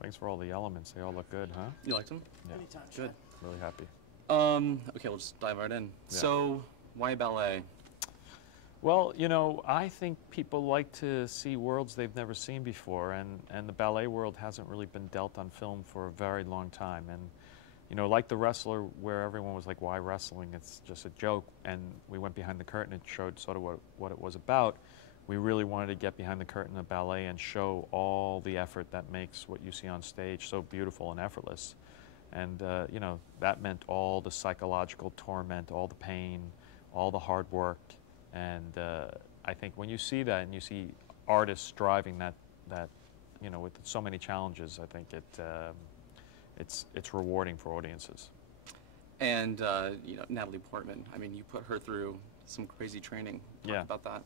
Thanks for all the elements. They all look good, huh? You liked them? Yeah. Anytime, Good. Really happy. Okay, we'll just dive right in. Yeah. So, why ballet? Well, you know, I think people like to see worlds they've never seen before, and the ballet world hasn't really been dealt on film for a very long time. And, you know, like The Wrestler, where everyone was like, why wrestling? It's just a joke. And we went behind the curtain and showed sort of what it was about. We really wanted to get behind the curtain of ballet and show all the effort that makes what you see on stage so beautiful and effortless. And, you know, that meant all the psychological torment, all the pain, all the hard work. And I think when you see that and you see artists striving that you know, with so many challenges, I think it's rewarding for audiences. And, you know, Natalie Portman, I mean, you put her through some crazy training. Talk about that.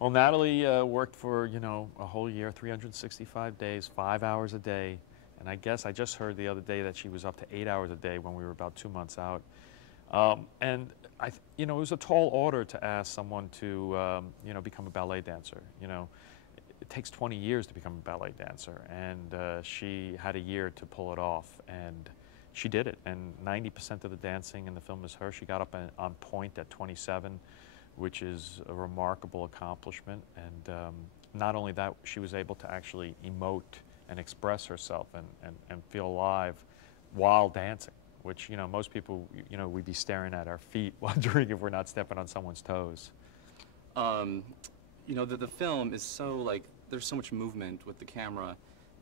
Well, Natalie worked for, you know, a whole year, 365 days, 5 hours a day. And I guess I just heard the other day that she was up to 8 hours a day when we were about 2 months out. And you know, it was a tall order to ask someone to, you know, become a ballet dancer. You know, it takes 20 years to become a ballet dancer, and she had a year to pull it off, and she did it. And 90% of the dancing in the film is her. She got up on point at 27, which is a remarkable accomplishment. And not only that, she was able to actually emote and express herself and feel alive while dancing, which, you know, most people, you know, we'd be staring at our feet wondering if we're not stepping on someone's toes. You know, the film is so, like, there's so much movement with the camera,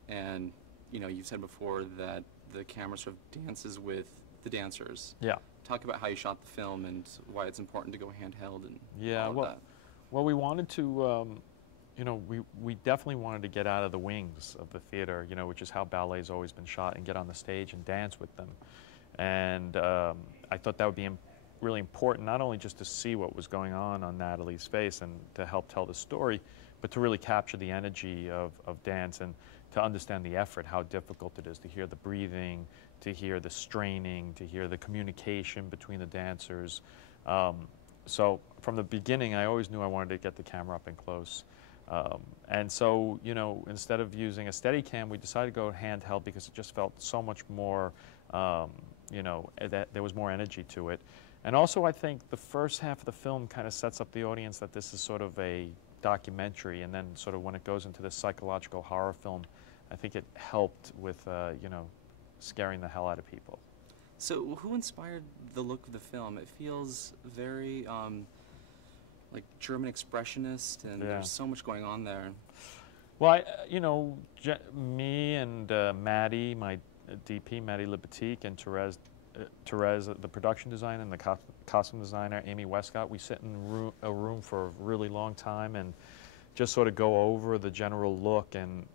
and, you know, you've said before that the camera sort of dances with the dancers. Yeah. Talk about how you shot the film and why it's important to go handheld and yeah, all of well, that. Well, we wanted to, you know, we definitely wanted to get out of the wings of the theater, you know, which is how ballet's always been shot, and get on the stage and dance with them. And I thought that would be really important, not only just to see what was going on Natalie's face and to help tell the story, but to really capture the energy of dance and to understand the effort, how difficult it is to hear the breathing, to hear the straining, to hear the communication between the dancers. So from the beginning, I always knew I wanted to get the camera up and close. And so, you know, instead of using a Steadicam, we decided to go handheld because it just felt so much more, you know, that there was more energy to it. And also, I think the first half of the film kind of sets up the audience that this is sort of a documentary, and then sort of when it goes into this psychological horror film, I think it helped with, you know, scaring the hell out of people. So who inspired the look of the film? It feels very, like German expressionist, and there's so much going on there. Well, you know, me and Maddie, my DP, Maddie Libatique, and Therese, the production designer, and the costume designer, Amy Westcott, we sit in a room for a really long time and just sort of go over the general look. And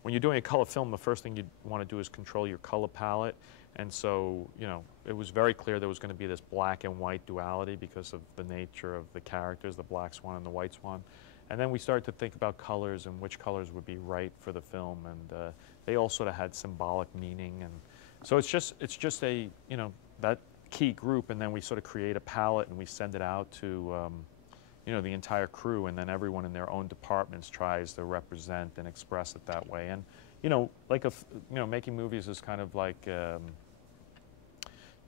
when you're doing a color film, the first thing you want to do is control your color palette. And so, you know, it was very clear there was going to be this black and white duality because of the nature of the characters, the black swan and the white swan. And then we started to think about colors and which colors would be right for the film, and they all sort of had symbolic meaning. And so it's just a, you know, that key group, and then we sort of create a palette and we send it out to, you know, the entire crew, and then everyone in their own departments tries to represent and express it that way. And, you know, like you know, making movies is kind of like,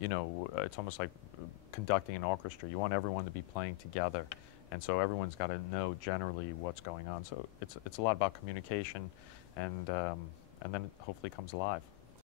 you know, it's almost like conducting an orchestra. You want everyone to be playing together, and so everyone's got to know generally what's going on. So it's a lot about communication, and then it hopefully comes alive.